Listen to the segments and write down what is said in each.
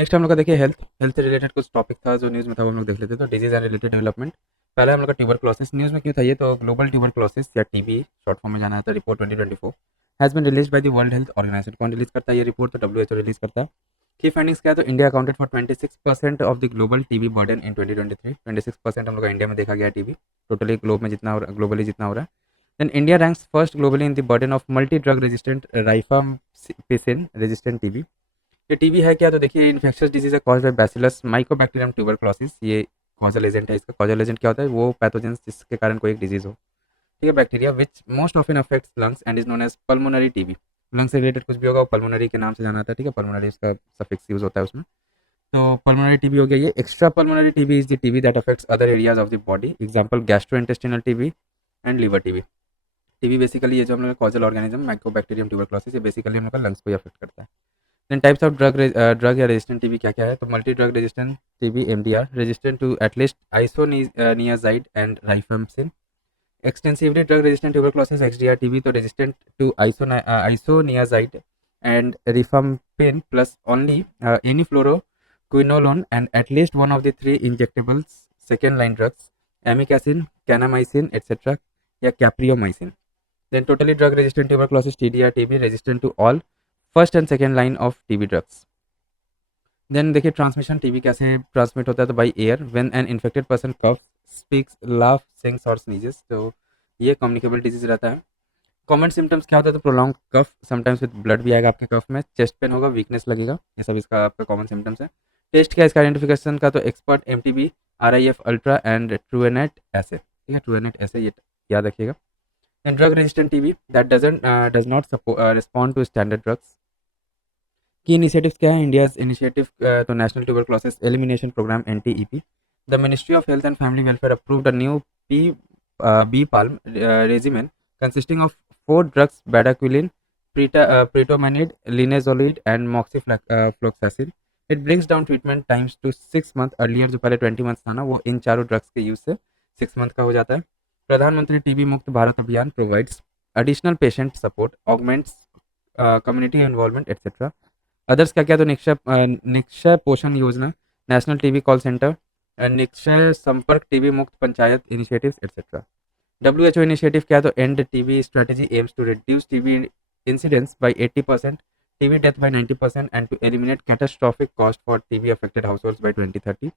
Next हम लोग का देखिए हेल्थ से रिलेटेड कुछ टॉपिक था जो न्यूज़ में था, वो हम लोग देख लेते। तो डिजीज एंड रिलेटेड डेवलपमेंट, पहला हम लोग का ट्यूबरक्लोसिस न्यूज़ में क्यों था ये, तो ग्लोबल ट्यूबरक्लोसिस या टीबी शॉर्ट फॉर्म में जाना था, report 2024 has been release by the world health organization. कौन रिलीज करता है ये रिपोर्ट, तो WHO रिलीज करता है। की फाइंडिंग्स क्या है, तो India accounted for 26% of the global TB burden इन 2023। 26% हम लोग का इंडिया में देखा गया टीबी, टोटली ग्लोब में जितना हो रहा, ग्लोबली जितना हो रहा है। Then India ranks first globally in the burden of multi drug resistant rifampicin resistant TB. ये टीबी है क्या, तो देखिए इन्फेक्शियस डिजीज है cause by bacillus mycobacterium tuberculosis. ये कॉजल एजेंट है, इसका कॉजल एजेंट क्या होता है, वो पैथोजेंस जिसके कारण कोई एक डिजीज हो, ठीक है, bacteria which most often affects lungs and is known as pulmonary TB. Lungs से रिलेटेड कुछ भी होगा वो पल्मोनरी के नाम से जाना आता है, ठीक है, पल्मोनरी इसका सफिक्स यूज होता है उसमें। तो पल्मोनरी टीबी हो गया ये। Extra pulmonary TB is the TB that affects other areas of the body, example gastrointestinal TB and liver TB. TB basically ये जो हम लोग कॉजल ऑर्गेनिज्म माइकोबैक्टीरियम ट्यूबरक्लोसिस, ये बेसिकली हम लोग का लंग्स को ही अफेक्ट करता है। देन टाइप्स ऑफ ड्रग या रेजिस्टेंट टीबी क्या क्या है, तो multi drug resistant TB MDR, resistant to at least isoniazid and rifampicin. Extensively drug resistant tuberculosis XDR TB, तो resistant to isoniazid and rifampin plus only any fluoroquinolone and at least one of the three injectables second line drugs, amikacin, kanamycin etcetera या capreomycin. Then totally drug resistant tuberculosis TDR TB resistant to all first and second line of TB drugs. Then देखिए transmission TB कैसे transmit होता है, तो by air when an infected person cough speaks laugh sings और sneezes, तो ये communicable disease रहता है। कॉमन सिम्टम्स क्या होता है, तो prolong cough, sometimes with blood भी आएगा आपके कफ में, चेस्ट पेन होगा, वीकनेस लगेगा, ये सब इसका आपका कॉमन सिम्टम्स है। टेस्ट क्या है इसका आइडेंटिफिकेशन का, तो expert MTB RIF ultra and Truenat ऐसे, ठीक है, ट्रूएनेट ऐसे, ये याद रखिएगा। And drug resistant TB that does not respond to standard drugs. Key initiatives क्या है, इंडियाज इनिशिएटिव, तो national tuberculosis elimination program NTEP। The ministry of health and family welfare approved a new B palm regimen consisting of 4 drugs, bedaquiline, pretomanid, linezolid and moxifloxacin. It brings down treatment times to 6 months earlier, जो पहले 20 months था ना, वो इन चारों drugs के use से 6 month का हो जाता है। प्रधानमंत्री TB Mukt Bharat Abhiyan provides additional patient support, augments community involvement etcetera. Others क्या क्या, तो Nikshay Poshan Yojana, national TB call center, Nikshay Sampark TB Mukt panchayat initiatives etcetera. WHO initiative क्या है, तो end TB strategy aims to reduce TB incidence by 80%, TB death by 90% and to eliminate catastrophic cost for TB affected households by 2030।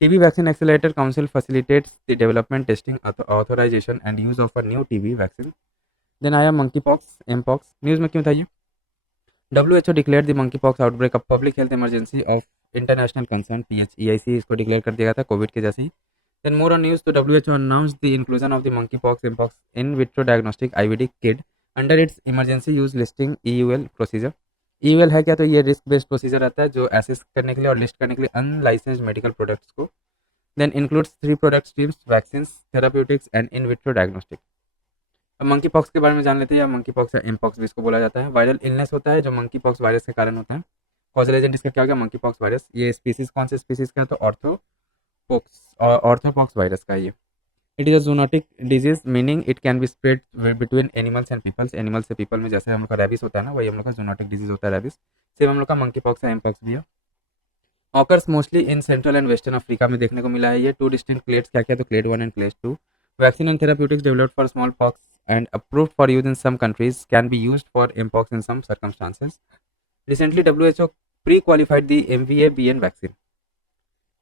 TB vaccine accelerator council facilitates the development, testing, authorization and use of a new TB vaccine. Then आया monkey pox mpox, news में क्यों था ये, WHO declared the monkeypox outbreak a public health emergency of international concern, PHEIC इसको declare कर दिया गया था कोविड के जैसे ही। Then more on news, तो WHO announced the inclusion of the monkeypox mpox in vitro diagnostic IVD kit under its emergency use listing EUL procedure। EUL है क्या, तो ये रिस्क बेस्ड प्रोसीजर रहता है जो एसेस करने के लिए और लिस्ट करने के लिए अनलाइसेंस्ड मेडिकल प्रोडक्ट्स को। Then includes 3 product streams, vaccine, therapeutics and in vitro diagnostic. अब मंकी पॉक्स के बारे में जान लेते हैं, या मंकी पॉक्स या एमपॉक्स भी इसको बोला जाता है। वायरल इलनेस होता है जो मंकी पॉक्स वायरस के कारण होता है। कॉजल एजेंट इसका क्या हो गया, मंकी पॉक्स वायरस। ये स्पीसीज कौन से स्पीसीज का है, तो ऑर्थोपॉक्स वायरस का ये। It is a zoonotic disease meaning it can be spread between animals and peoples, animal से पीपल में, जैसे हम लोग का रेबिस होता है ना, वही हम लोग का जूनोटिक डिजीज होता है रेबिस। सेम हम लोग का मंकी पॉक्स या एमपॉक्स भी है। Occurs mostly in central and western Africa में देखने को मिला है ये। 2 डिस्टिंक्ट क्लेड्स क्या क्या, तो clade 1 and clade 2। Vaccine and therapeutics developed for small pox and approved for use in some countries can be used for mpox in some circumstances. Recently, WHO pre-qualified the MVA-BN vaccine.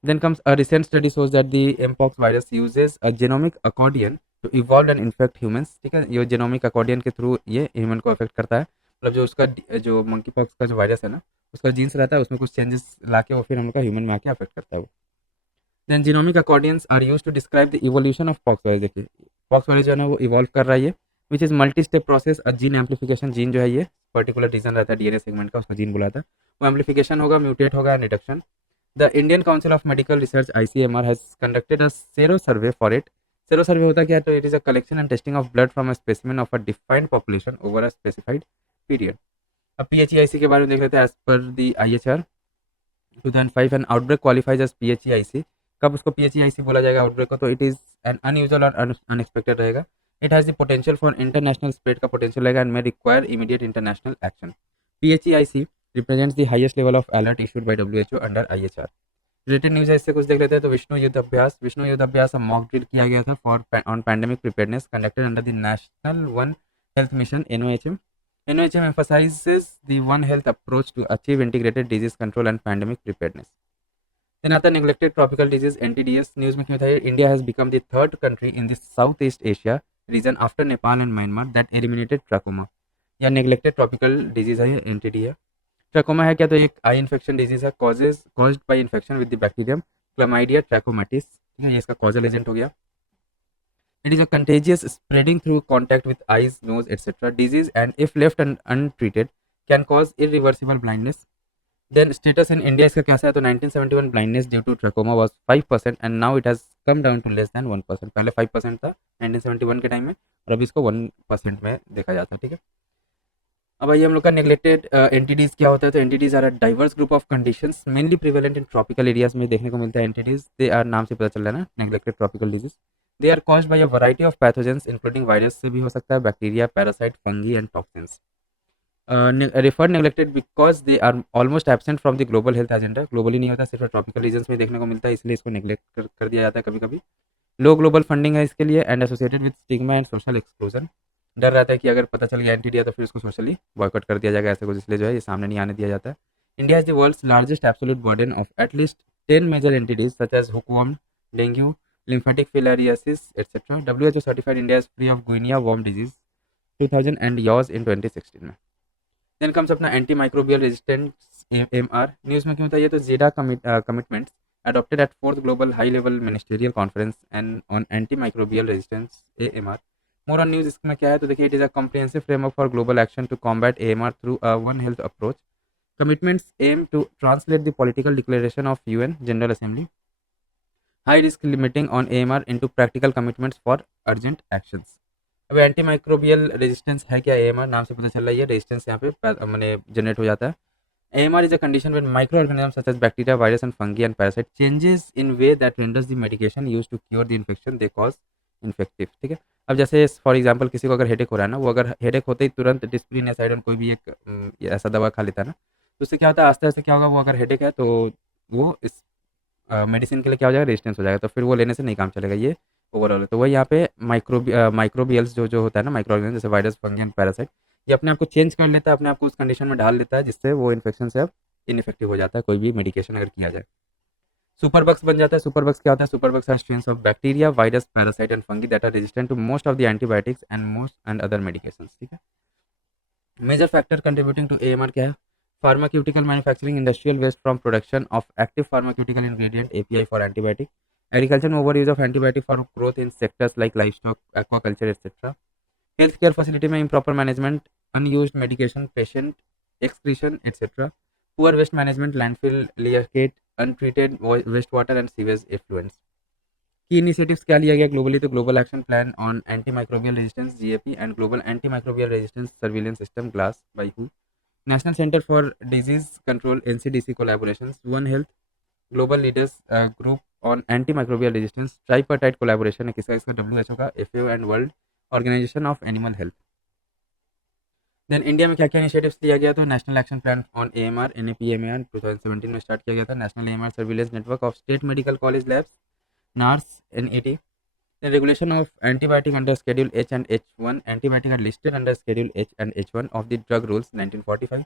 Then comes a recent study shows that the mpox virus uses a genomic accordion to evolve and infect humans. ठीक है, ये genomic accordion के through ये human को affect करता है। मतलब जो उसका जो मंकी पॉक्स का जो वायरस है ना, उसका जीन्स रहता है, उसमें कुछ चेंजेस लाके वो फिर हम लोग का ह्यूमन में आके अफेक्ट करता है वो। Then genomic accordions are use to describe the evolution of pox virus. देखिए पॉक्स वायरस जो है ना वो इवॉल्व कर रहा है ये, which is multi step process. A gene amplification, gene जो है ये पर्टिकुलर रीजन रहता है डीएनए सेगमेंट का, उसका जीन बुलाता है, वो एम्पलीफिकेशन होगा, म्यूटेट होगा, reduction. The Indian Council of Medical Research ICMR has conducted a sero survey for it. Sero survey होता क्या है, तो it is a collection and testing of blood from a specimen of a defined population over a specified period. अब PHEIC के बारे में देख लेते हैं। As per the IHR 2005 an outbreak qualifies as PHEIC। कब उसको PHEIC बोला जाएगा आउटब्रेक को, तो इट इज एन अनयूजुअल और अनएक्सपेक्टेड रहेगा। It has the potential for international spread का पोटेंशियल रहेगा and may require immediate international action. PHEIC represents the highest level of alert issued by WHO under IHR। Related news है, इससे कुछ देख लेते हैं। तो विष्णु युद्ध अभ्यास मॉक ड्रिल किया गया था for on pandemic preparedness conducted under the national one health mission NOHM। NOHM emphasizes the One Health approach to achieve integrated disease control and pandemic preparedness. Then आता neglected tropical disease NTDs news में क्यों था ये? India has become the third country in the Southeast Asia region after Nepal and Myanmar that eliminated trachoma। या neglected tropical disease है ये NTD है। Trachoma है क्या? तो एक आई इन्फेक्शन डिजीज है caused by infection with the bacterium chlamydia trachomatis. ठीक है, ये इसका कॉजल एजेंट हो गया। It is a contagious spreading through contact with eyes nose etcetera disease and if left untreated can cause irreversible blindness. Then status in India इसका कैसा है? तो 1971 blindness due to trachoma was 5% and now it has come down to less than 1%। पहले 5% था 1971 के time में और अभी इसको 1% में देखा जाता है। ठीक है, अब आइए हम लोग का नेग्लेक्टेड एंटिटीज क्या होता है। तो entities are a diverse group of conditions mainly prevalent in tropical areas में देखने को मिलता है। एंटिटीज दे आर, नाम से पता चल रहा है ना, neglected tropical disease. They are caused by a variety of pathogens including virus से भी हो सकता है, bacteria, parasite, fungi and toxins. Referred neglected because they are almost absent from the global health agenda. Globally नहीं होता, सिर्फ tropical regions में देखने को मिलता है, इसलिए इसको नेग्लेक्ट कर दिया जाता है कभी कभी। लो ग्लोबल फंडिंग है इसके लिए and associated with stigma and social exclusion. डर रहता है कि अगर पता चल गया एंटिटी तो फिर उसको सोशली बॉयकॉट कर दिया जाएगा, ऐसे कुछ, इसलिए जो है ये सामने नहीं आने दिया जाता है। India is the world's largest absolute burden of at least 10 major entities such as hookworm, dengue, lymphatic filariasis, etc. WHO certified India is free of guinea worm disease 2000 and yaws in 2016 में। देन कम्स अपना anti microbial resistance AMR news में क्यों था ये? तो जेडा commitments adopted at 4th global high level ministerial conference and on antimicrobial resistance AMR। More on news इसमें क्या है? तो देखिए, it is a comprehensive framework for global action to combat AMR through a one health approach. Commitments aim to translate the political declaration of UN general assembly high risk limiting on AMR into practical commitments for urgent actions. अब anti microbial resistance है क्या? AMR नाम से पता चल रहा है, ये रेजिस्टेंस यहाँ पे मैंने जनरेट हो जाता है। AMR is a condition when microorganisms such as bacteria, virus and fungi and parasite changes in way that renders the medication used to cure the infection they cause infective। ठीक है, अब जैसे फॉर एग्जांपल किसी को अगर headache हो रहा है ना, वो अगर हेडेक होते ही तुरंत डिस्प्रिन या साइडन कोई भी एक ऐसा दवा खा लेता है ना, तो उससे क्या होता है, आस्ते आस्ते क्या होगा, वो अगर हेडेक है तो वो इस मेडिसिन के लिए क्या हो जाएगा, रेजिस्टेंस हो जाएगा, तो फिर वो लेने से नहीं काम चलेगा, ये ओवरऑल है। तो वही यहाँ पे माइक्रोबियल्स जो होता है ना, माइक्रोऑर्गेनिज्म जैसे वायरस, फंगी एंड पैरासाइट, ये अपने आप को चेंज कर लेता है, अपने आप को उस कंडीशन में डाल लेता है जिससे वो इन्फेक्शन से अब इनइफेक्टिव हो जाता है, कोई भी मेडिकेशन अगर किया जाए। सुपरबग्स बन जाता है। सुपरबग्स क्या होता है? Superbugs are strains of bacteria, virus, parasite and fungi that are resistant to most of the antibiotics and other medications. ठीक है, major factor contributing to AMR क्या है? Pharmaceutical manufacturing, industrial waste from production of active pharmaceutical ingredient API for antibiotic, agriculture में over use of antibiotic for growth in sectors like livestock, aquaculture etcetera, health care facility में improper management, unused medication, patient excretion, etc. Poor waste management, landfill leachate, untreated waste water and sewage effluents। की initiatives क्या लिया गया globally? तो global action plan on anti microbial resistance GAP and global anti microbial resistance surveillance system GLASS by हू, national centre for disease control NCDC collaborations, one health, global leaders group on anti microbial resistance, tripartite collaboration है किसका? इसका WHO का, FAO and world organisation of animal health. Then India में क्या क्या initiatives लिया गया? तो national action plan on AMR NAPMAR 2017 में स्टार्ट किया गया था। National AMR surveillance network of state medical college labs NARS NET। The regulation of antibiotic under Schedule H and H1, antibiotic are listed under Schedule H and H1 of the Drug Rules 1945।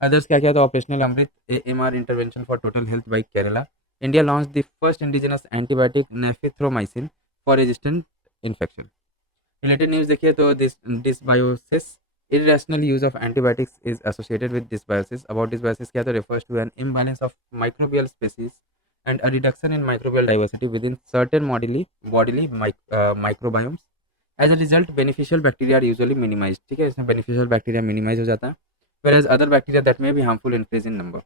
Others क्या क्या? तो operational Amrit AMR intervention for total health by Kerala। India launched the first indigenous antibiotic nephithromycin for resistant infection। Related news देखिए तो dysbiosis, irrational use of antibiotics is associated with dysbiosis। about dysbiosis क्या? तो refers to an imbalance of microbial species and a reduction in microbial diversity within certain bodily microbiomes। as a result beneficial bacteria are usually minimized। ठीक है, इसमें beneficial bacteria minimize हो जाता है, whereas other bacteria that may be harmful increase in number।